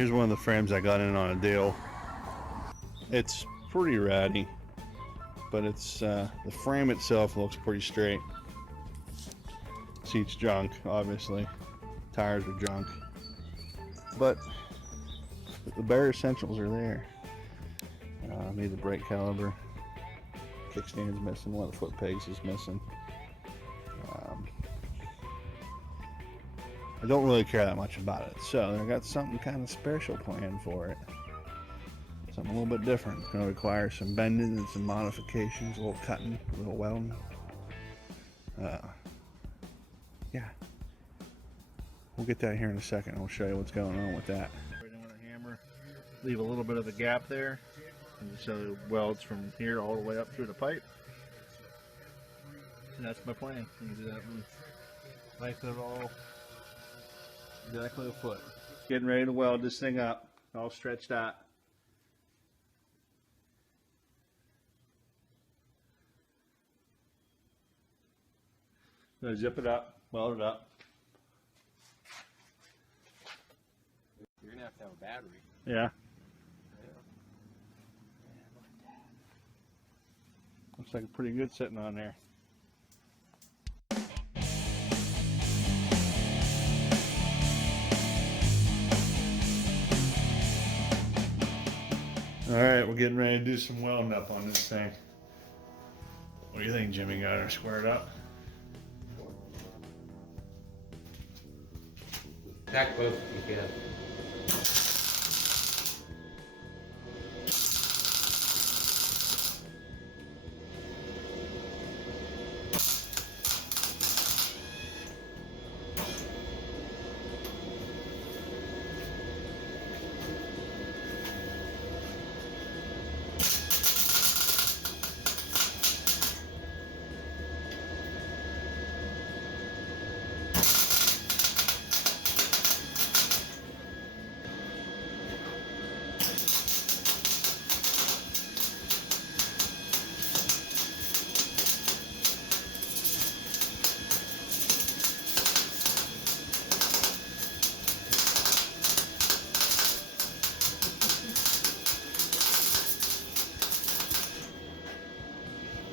Here's one of the frames I got in on a deal. It's pretty ratty, but it's the frame itself looks pretty straight. Seat's junk, obviously. Tires are junk, but the bare essentials are there. Need the brake caliper. Kickstand's missing. One of the foot pegs is missing. I don't really care that much about it, so I got something kind of special planned for it. Something a little bit different. It's going to require some bending and some modifications, a little cutting, a little welding. Yeah. We'll get that here in a second. I'll show you what's going on with that. Right in with a hammer, leave a little bit of a gap there, and so it welds from here all the way up through the pipe. And that's my plan. I'm going to do that one nice little, exactly a foot. Getting ready to weld this thing up, all stretched out. Gonna zip it up, weld it up. You're gonna have to have a battery. Yeah. Looks like pretty good sitting on there. Alright, we're getting ready to do some welding up on this thing. What do you think, Jimmy? Got her squared up? Tack both if you can.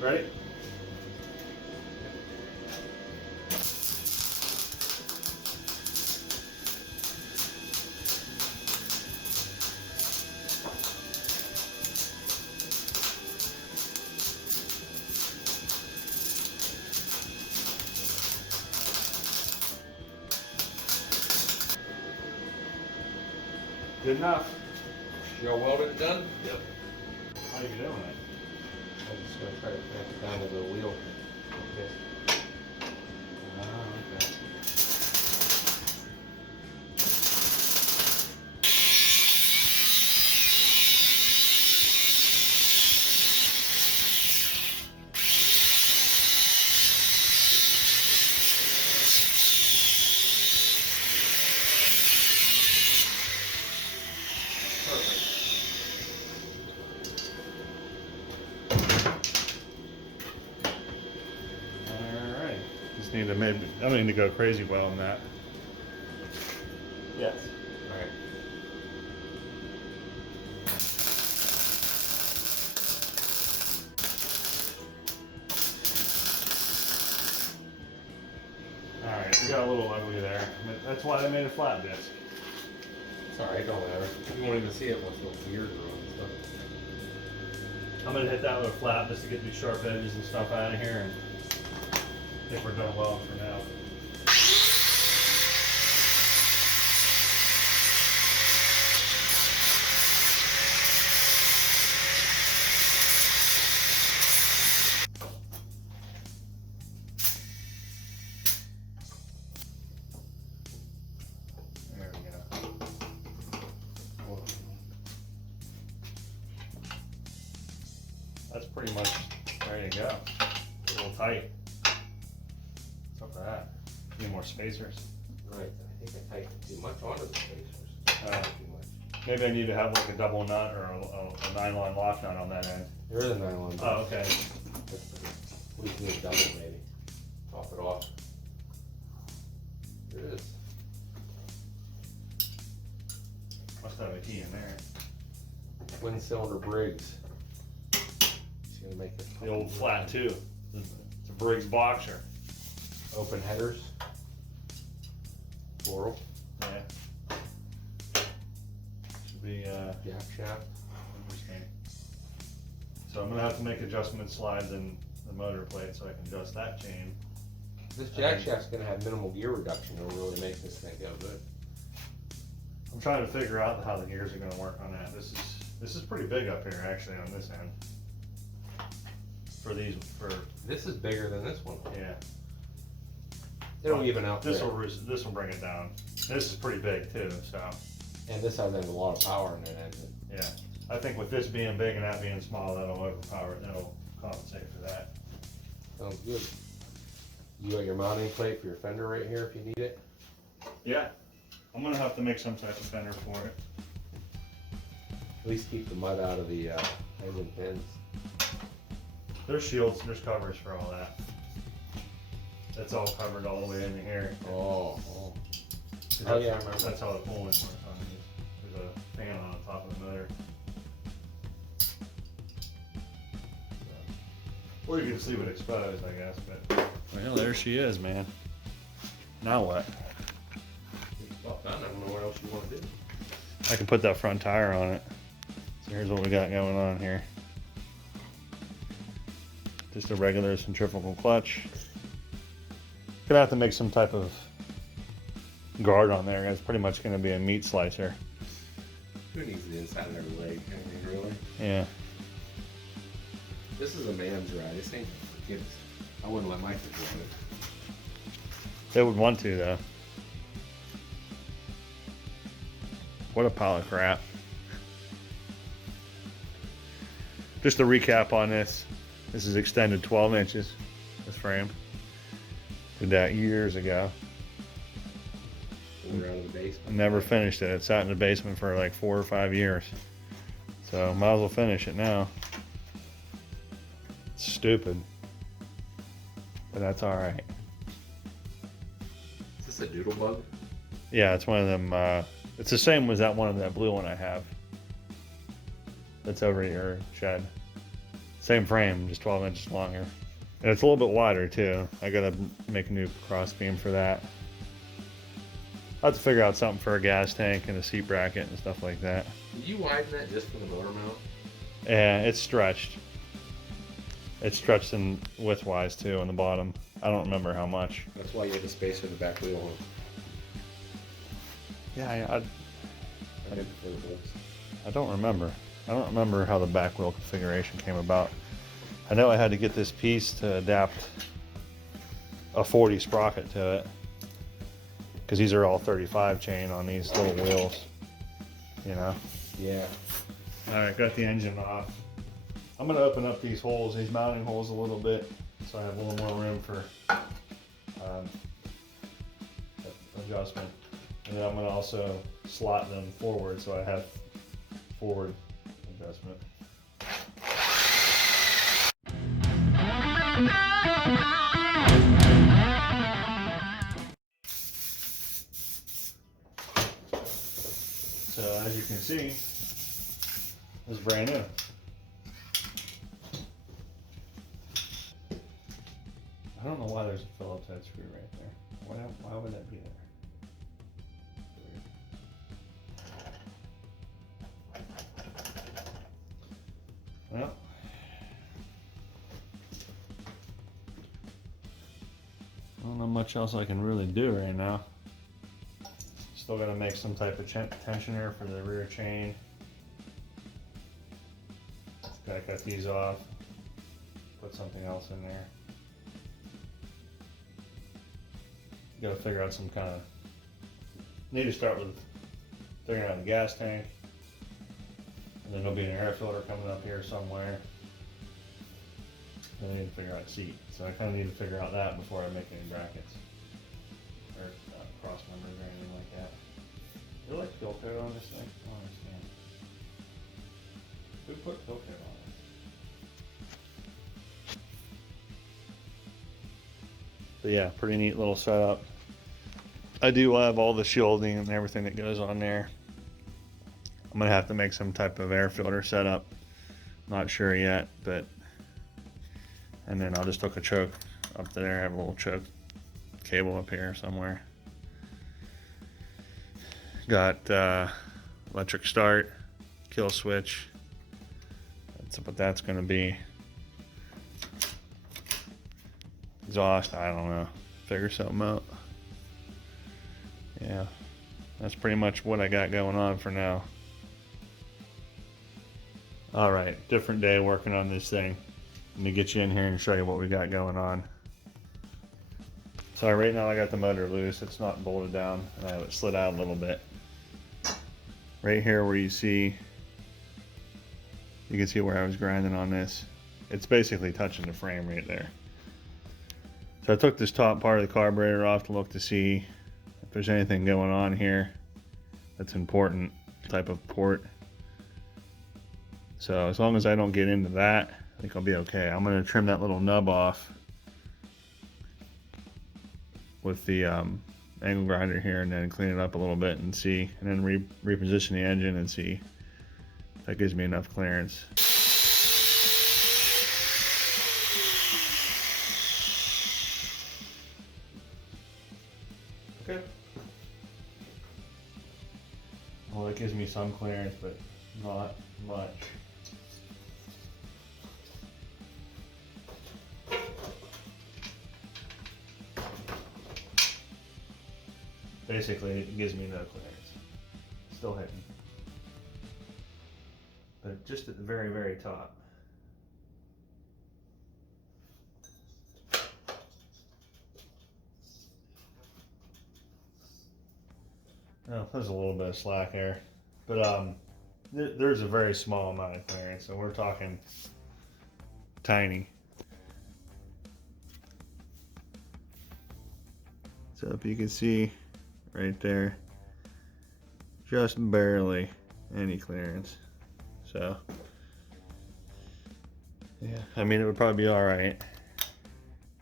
Ready? Good enough. You all welded done? Yep. How you doing it? I'm just gonna try to connect it down to the wheel. Okay. Oh, okay. Just need to maybe, I don't need to go crazy well on that. Yes. All right. Alright, we got a little ugly there. But that's why they made a flat disc. It's all right, don't matter. You won't even see it once those gears are on and stuff. I'm gonna hit that with a flat just to get these sharp edges and stuff out of here, and I think we're done well for now. There we go. That's pretty much ready to go. A little tight. What's up with that? Need more spacers. Right, I think I tightened too much onto the spacers. Too much. Maybe I need to have like a double nut or a nylon lock nut on that end. There is a nylon. Oh, okay. We can need a double maybe. Top it off. There it is. Must must have a key in there. Twin cylinder Briggs. She's gonna make it. The old flat two. It's a Briggs boxer. Open headers. Floral. Yeah. Should be Jack shaft. interesting. So I'm gonna have to make adjustment slides in the motor plate so I can adjust that chain. This jack shaft's gonna have minimal gear reduction. It'll really make this thing go good. I'm trying to figure out how the gears are gonna work on that. This is pretty big up here actually on this end. This is bigger than this one. Yeah. It'll even out This there. will bring it down. This is pretty big too, so And this has a lot of power in it engine. yeah. I think with this being big and that being small, that'll overpower it. That'll compensate for that. Sounds good. You got your mounting plate for your fender right here if you need it. Yeah. I'm gonna have to make some type of fender for it. At least keep the mud out of the engine pins. There's shields, there's covers for all that. That's all covered all the way into here. Oh. Oh yeah, I remember. That's how the pulling works on these. There's a fan on the top of the motor. Or you can just leave it exposed, I guess, but. Well, there she is, man. Now what? Well, I don't know what else you want to do. I can put that front tire on it. So here's what we got going on here. Just a regular centrifugal clutch. Gonna have to make some type of guard on there. It's pretty much gonna be a meat slicer. Who needs the inside of every leg? I mean, really? Yeah. This is a man's ride. This ain't for kids. I wouldn't let my kids ride it. They would want to though. What a pile of crap. Just a recap on this. This is extended 12 inches, this frame. Did that years ago. We're out of the basement. Never finished it. It sat in the basement for like 4 or 5 years. So might as well finish it now. It's stupid. But that's alright. Is this a doodle bug? Yeah, it's one of them. It's the same as that one of that blue one I have. That's over at your shed. Same frame, just 12 inches longer. And it's a little bit wider too. I gotta make a new cross beam for that. I'll have to figure out something for a gas tank and a seat bracket and stuff like that. Did you widen that just for the motor mount? And it's stretched. It's stretched in width-wise too on the bottom. I don't remember how much. That's why you have the space for the back wheel. Huh? Yeah, I did before the bolts. I don't remember. I don't remember how the back wheel configuration came about. I know I had to get this piece to adapt a 40 sprocket to it, because these are all 35 chain on these little wheels, you know. Yeah. All right, got the engine off. I'm gonna open up these holes, these mounting holes a little bit, so I have a little more room for adjustment. And then I'm gonna also slot them forward so I have forward adjustment. So as you can see, this is brand new. I don't know why there's a Phillips head screw right there. Why would that be there? Well, I don't know much else I can really do right now. Still gotta make some type of tensioner for the rear chain. Gotta cut these off, put something else in there. Gotta figure out some kind of, need to start with figuring out the gas tank. And then there'll be an air filter coming up here somewhere. Then I need to figure out a seat. So I kind of need to figure out that before I make any brackets. Or cross members or anything like that. Is there like fill coat on this thing? I don't understand. Who put fill coat on it? But yeah, pretty neat little setup. I do have all the shielding and everything that goes on there. I'm gonna have to make some type of air filter setup. Not sure yet, but and then I'll just hook a choke up there. I have a little choke cable up here somewhere. Got electric start, kill switch. That's what that's gonna be. Exhaust, I don't know. Figure something out. Yeah, that's pretty much what I got going on for now. All right, different day working on this thing. Let me get you in here and show you what we got going on. So right now I got the motor loose. It's not bolted down, and I have it slid out a little bit. Right here where you can see where I was grinding on this. It's basically touching the frame right there. So I took this top part of the carburetor off to look to see if there's anything going on here that's important, type of port. So as long as I don't get into that, I think I'll be okay. I'm going to trim that little nub off with the angle grinder here, and then clean it up a little bit and see, and then reposition the engine and see if that gives me enough clearance. Okay. Well, it gives me some clearance, but not much. Basically, it gives me no clearance. Still hitting. But just at the very, very top. Oh, there's a little bit of slack there. But there's a very small amount of clearance, so we're talking tiny. So if you can see right there, just barely any clearance. So yeah, I mean, it would probably be all right.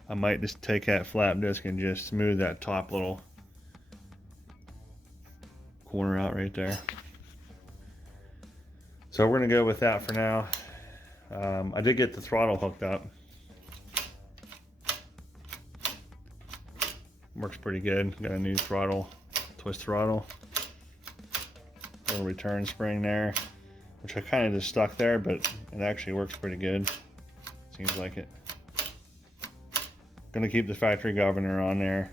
I might just take that flap disc and just smooth that top little corner out right there. So we're gonna go with that for now. I did get the throttle hooked up. Works pretty good. Got a new throttle, twist throttle. Little return spring there, which I kind of just stuck there, but it actually works pretty good. Seems like it. Gonna keep the factory governor on there.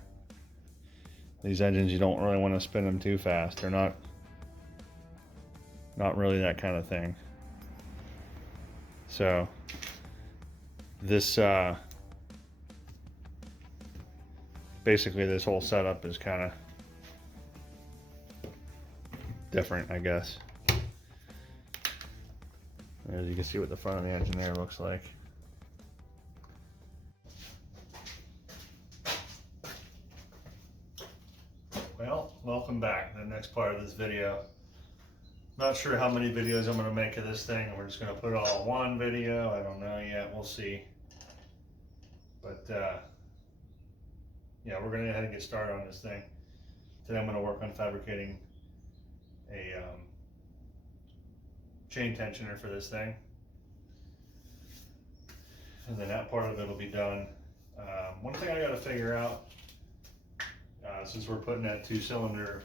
These engines, you don't really want to spin them too fast. They're not really that kind of thing. So this basically this whole setup is kind of different, I guess. As you can see what the front of the engine there looks like. Well, welcome back to the next part of this video. Not sure how many videos I'm going to make of this thing. We're just going to put it all in one video. I don't know yet. We'll see. But yeah, we're going to go ahead and get started on this thing. Today I'm going to work on fabricating a chain tensioner for this thing. And then that part of it will be done. One thing I got to figure out, since we're putting that 2-cylinder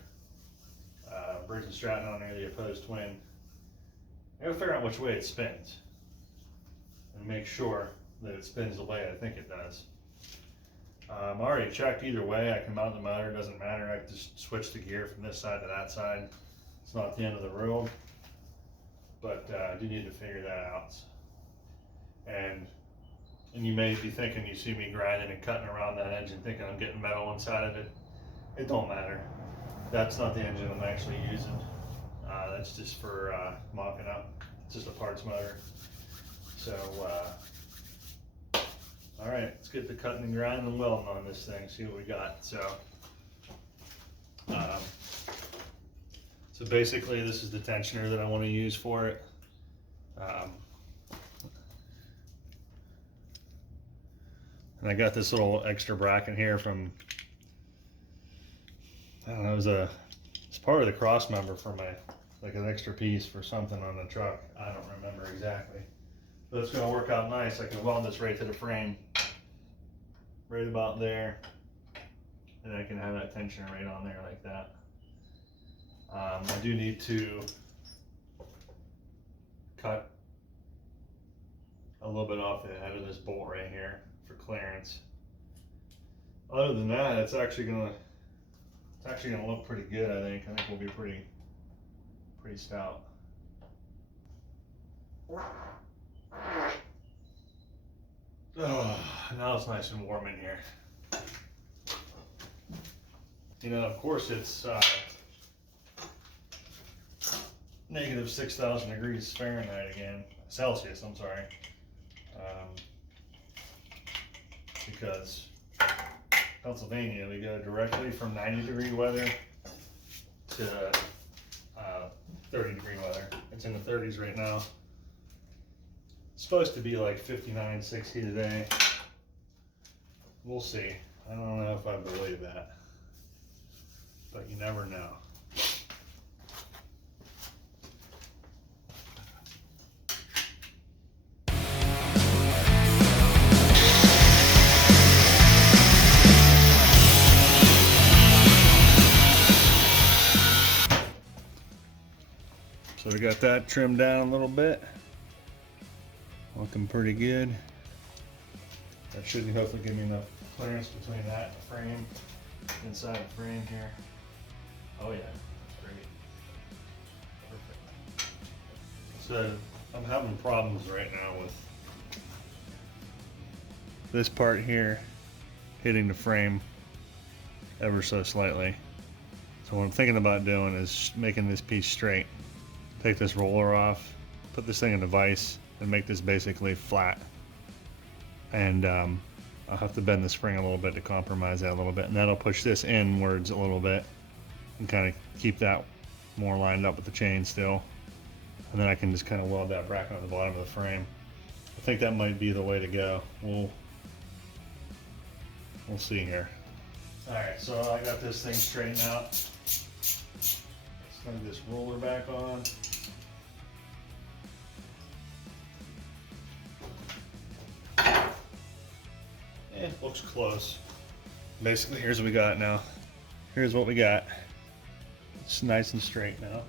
Briggs & Stratton on there, the opposed twin, I gotta figure out which way it spins and make sure that it spins the way I think it does. I already checked either way. I can mount the motor, doesn't matter. I can just switch the gear from this side to that side. It's not the end of the world, but I do need to figure that out. And you may be thinking, you see me grinding and cutting around that engine thinking I'm getting metal inside of it. It don't matter. That's not the engine I'm actually using. That's just for mopping up. It's just a parts motor. So, all right, let's get the cutting and grinding and welding on this thing, see what we got. So basically this is the tensioner that I want to use for it. And I got this little extra bracket here from, I don't know, it's part of the cross member for my like an extra piece for something on the truck. I don't remember exactly. But it's gonna work out nice. I can weld this right to the frame. Right about there. And I can have that tensioner right on there like that. I do need to cut a little bit off the head of this bolt right here for clearance. Other than that, it's actually gonna look pretty good. I think we'll be pretty stout. Oh, now it's nice and warm in here. You know, of course, it's negative 6,000 degrees Fahrenheit again, Celsius, I'm sorry. Because Pennsylvania, we go directly from 90-degree weather to 30-degree weather. It's in the 30s right now. It's supposed to be like 59, 60 today. We'll see. I don't know if I believe that, but you never know. So we got that trimmed down a little bit. Looking pretty good. That should hopefully give me enough clearance between that and the frame, inside the frame here. Oh yeah, great. Perfect. So I'm having problems right now with this part here hitting the frame ever so slightly. So what I'm thinking about doing is making this piece straight. Take this roller off, put this thing in the vise, and make this basically flat. And I'll have to bend the spring a little bit to compromise that a little bit, and that'll push this inwards a little bit and kind of keep that more lined up with the chain still. And then I can just kind of weld that bracket on the bottom of the frame. I think that might be the way to go. We'll see here. All right, so I got this thing straightened out. Let's turn this roller back on. It looks close. Basically, here's what we got now. Here's what we got. It's nice and straight now.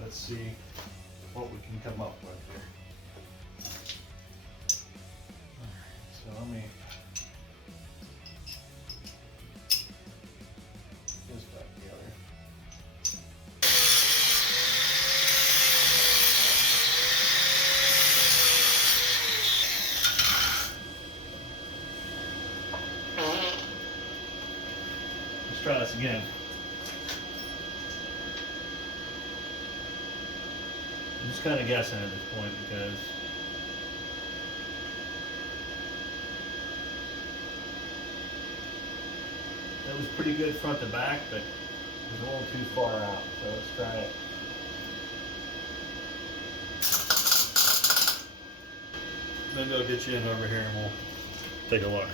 Let's see what we can come up with here. Alright, so let me put this back together. Let's try this again. I'm just kind of guessing at this point because that was pretty good front to back, but it was a little too far out. So let's try it. Then go get you in over here and we'll take a look.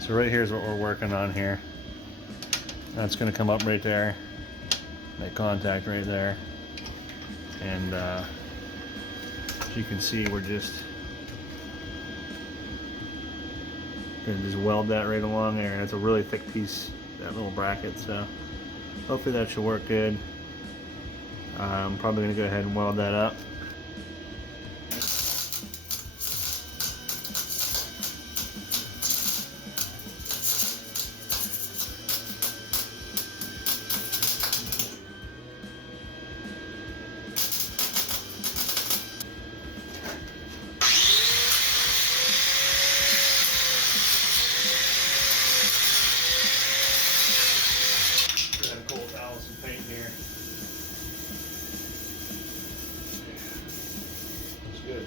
So right here is what we're working on here. That's going to come up right there, make contact right there, and as you can see, we're just going to just weld that right along there. That's a really thick piece, that little bracket, so hopefully that should work good. I'm probably going to go ahead and weld that up. Good.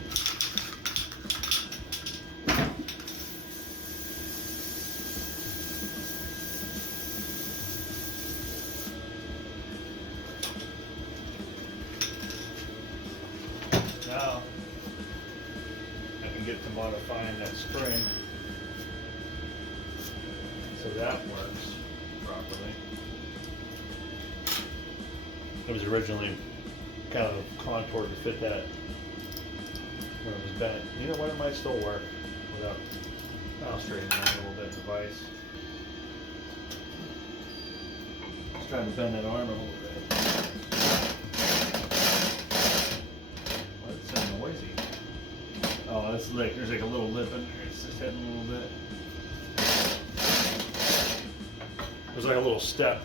Now I can get to modifying that spring. So that works properly. It was originally kind of contoured to fit that when it was bent. You know what, it might still work without, I'll straighten out a little bit the vise. Just trying to bend that arm a little bit. Why is it so noisy? Oh, it's like, there's like a little lip in there, it's just hitting a little bit. There's like a little step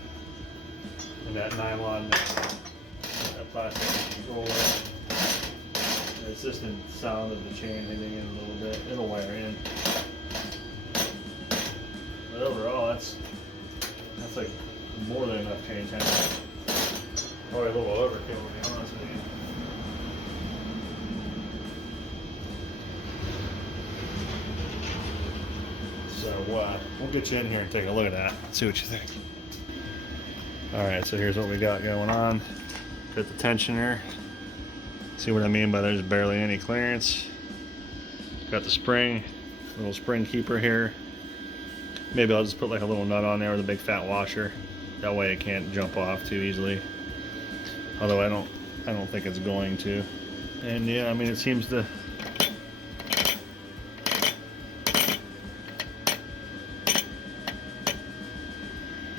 in that nylon, that plastic roller. It's just the sound of the chain hitting in a little bit. It'll wear in. But overall, that's like more than enough chain tension. Probably a little overkill, to be honest with you. So we'll get you in here and take a look at that. See what you think. All right, so here's what we got going on. Got the tensioner. See what I mean by there's barely any clearance. Got the spring, little spring keeper here. Maybe I'll just put like a little nut on there with a big fat washer. That way it can't jump off too easily. Although I don't think it's going to. And yeah, I mean, it seems to.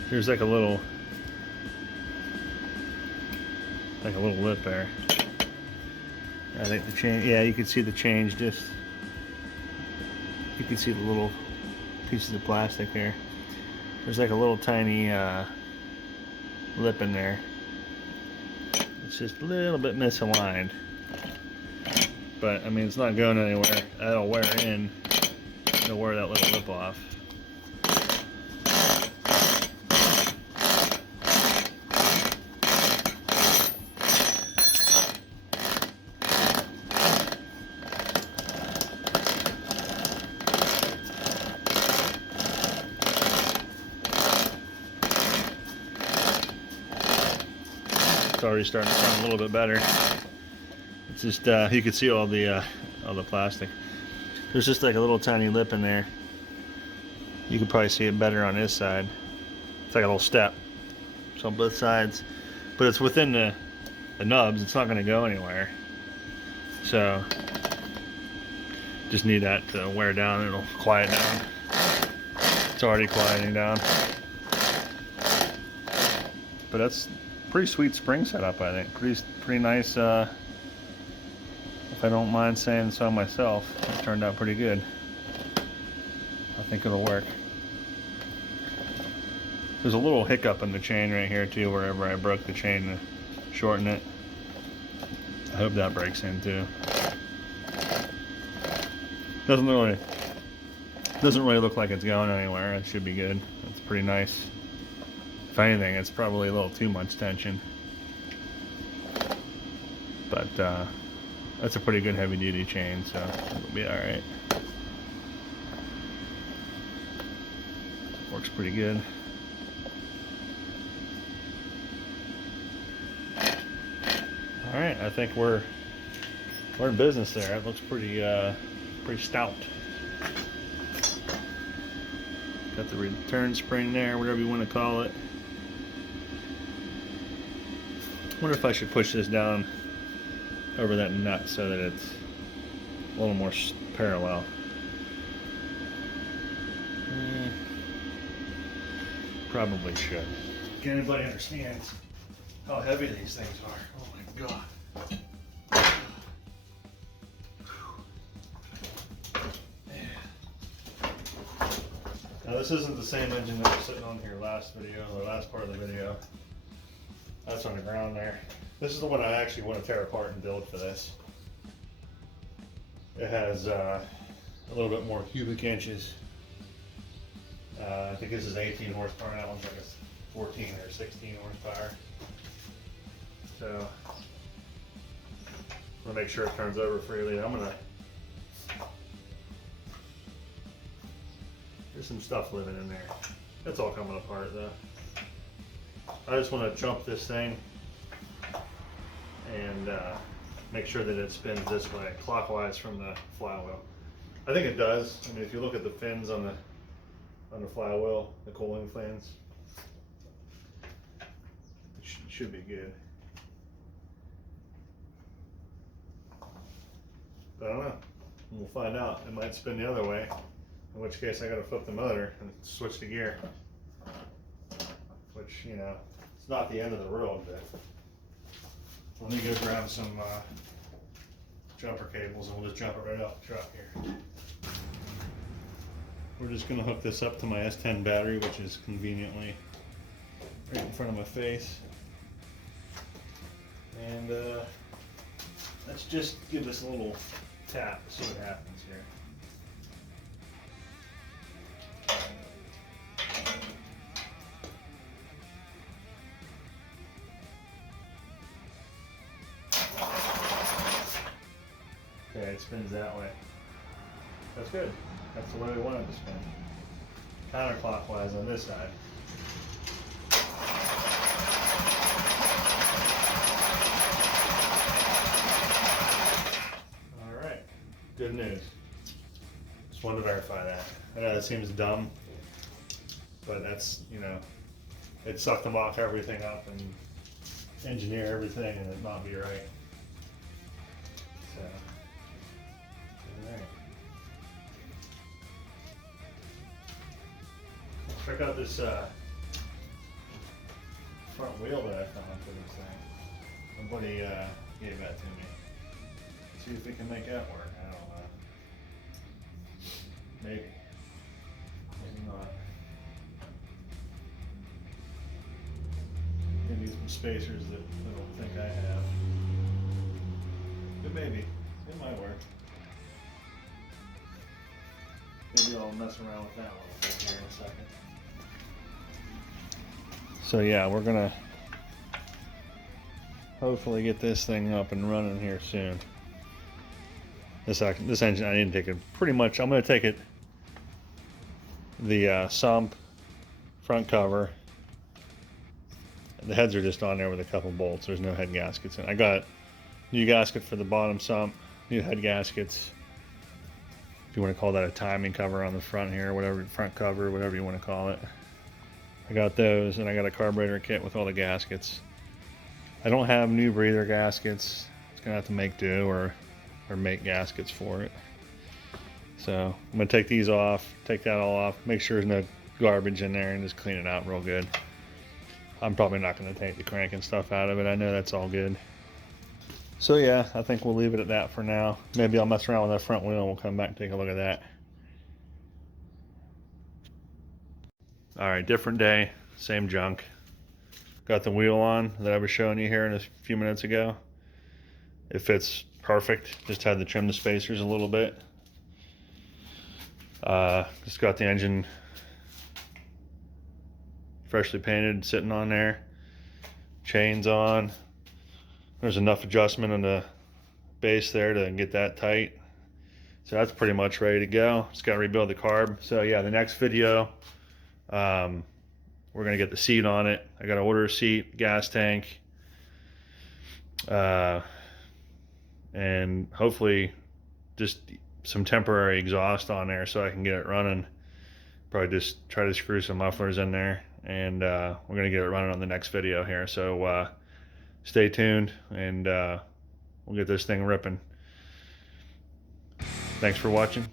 There's like a little lip there. I think the change, yeah, you can see the change, just, you can see the little pieces of plastic there. There's like a little tiny lip in there. It's just a little bit misaligned. But I mean, it's not going anywhere. That'll wear in. It'll wear that little lip off. It's already starting to sound a little bit better. It's just you can see all the plastic. There's just like a little tiny lip in there. You can probably see it better on this side. It's like a little step. So on both sides, but it's within the nubs. It's not going to go anywhere. So just need that to wear down. It'll quiet down. It's already quieting down. But that's pretty sweet spring setup, I think. Pretty nice. If I don't mind saying so myself, it turned out pretty good. I think it'll work. There's a little hiccup in the chain right here too, wherever I broke the chain to shorten it. I hope that breaks in too. Doesn't really look like it's going anywhere. It should be good. It's pretty nice. If anything, it's probably a little too much tension. But that's a pretty good heavy duty chain, so it'll be alright. Works pretty good. Alright, I think we're in business there. It looks pretty stout. Got the return spring there, whatever you want to call it. Wonder if I should push this down over that nut so that it's a little more parallel. Probably should. Can anybody understand how heavy these things are? Oh my god. Now this isn't the same engine that was sitting on here last video, the last part of the video. That's on the ground there. This is the one I actually want to tear apart and build for this. It has a little bit more cubic inches. I think this is 18 horsepower, that one's like a 14 or 16 horsepower. So, I'm gonna make sure it turns over freely. There's some stuff living in there. It's all coming apart though. I just want to jump this thing and make sure that it spins this way, clockwise from the flywheel. I think it does. I mean, if you look at the fins on on the flywheel, the cooling fans. It should be good. But I don't know. We'll find out. It might spin the other way, in which case I gotta flip the motor and switch the gear. Which, you know, it's not the end of the world, but let me go grab some jumper cables and we'll just jump it right out the truck here. We're just gonna hook this up to my S10 battery, which is conveniently right in front of my face. And let's just give this a little tap, see what happens here. Okay, it spins that way. That's good. That's the way we want it to spin. Counterclockwise on this side. Alright, good news. Just wanted to verify that. I know that seems dumb, but that's, you know, it sucked to mock everything up and engineer everything and it not be right. So, alright. Check out this front wheel that I found for this thing. Somebody gave that to me. See if we can make that work. I don't know. Maybe. Maybe not. Maybe some spacers that I don't think I have. But maybe. It might work. Maybe I'll mess around with that one a bit here in a second. So yeah, we're gonna hopefully get this thing up and running here soon. This engine, I need to take it pretty much. I'm gonna take it the sump, front cover. The heads are just on there with a couple bolts. There's no head gaskets in. I got new gasket for the bottom sump, new head gaskets. If you want to call that a timing cover on the front here, whatever, front cover, whatever you want to call it. I got those, and I got a carburetor kit with all the gaskets. I don't have new breather gaskets. It's gonna have to make do or make gaskets for it. So I'm gonna take these off, take that all off, make sure there's no garbage in there, and just clean it out real good. I'm probably not gonna take the crank and stuff out of it. I know that's all good. So yeah, I think we'll leave it at that for now. Maybe I'll mess around with that front wheel and we'll come back and take a look at that. All right, different day, same junk. Got the wheel on that I was showing you here in a few minutes ago. It fits perfect. Just had to trim the spacers a little bit. Just got the engine freshly painted, sitting on there. Chains on. There's enough adjustment on the base there to get that tight. So that's pretty much ready to go. Just got to rebuild the carb. So yeah, the next video, we're gonna get the seat on it. I gotta order a seat, gas tank, and hopefully just some temporary exhaust on there so I can get it running. Probably just try to screw some mufflers in there, and we're gonna get it running on the next video here. So stay tuned, and we'll get this thing ripping. Thanks for watching.